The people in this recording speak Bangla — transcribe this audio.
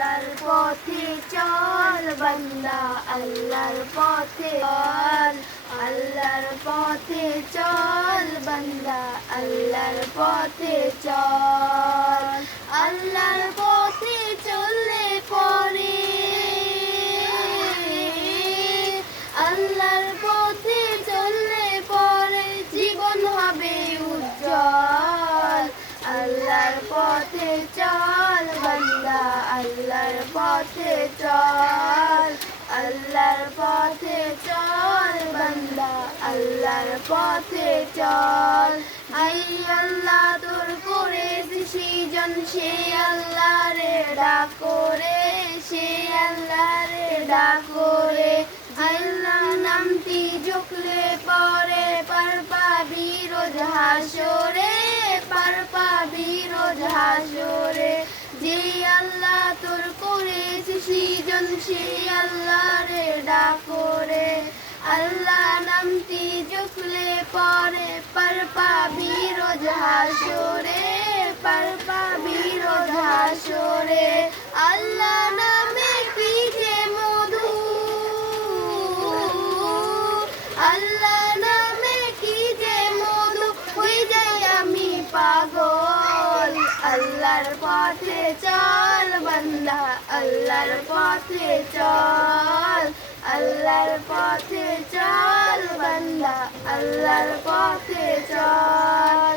আল্লাহর পথে চল বান্দা আল্লাহর পথে চল আল্লাহর পথে চল বান্দা আল্লাহর পথে চল আল্লাহর পথে চললে পরে আল্লাহর পথে চললে পরে জীবন হবে উজ্জ্বল আল্লাহর পথে চল বান্দা আল্লাহর পথে চল আল্লাহর পথে চল বান্দা আল্লাহর পথে চল আই আল্লাহ তোর করেছি সৃজন সে আল্লাহ রে ডাকো রে সে আল্লাহ রে ডাকো রে আল্লাহ নামটি জুকলে পরে পার পাবি রোজ হাসরে পার পাবি রোজ হাসরে যে আল্লাহ তোর করেছি সৃজন সে আল্লাহ রে ডাকো রে আল্লাহ নামটি জুকলে পরে পার পাবি রোজ হাসরে পার পাবি রোজ হাসরে আল্লাহ নামে কি যে মধু আল্লাহ নামে কি যে মধু হয়ে যাই আমি পাগল আল্লাহর পথে চল বান্দা আল্লাহর পথে চল আল্লাহর পথে চল বান্দা আল্লাহর পথে চল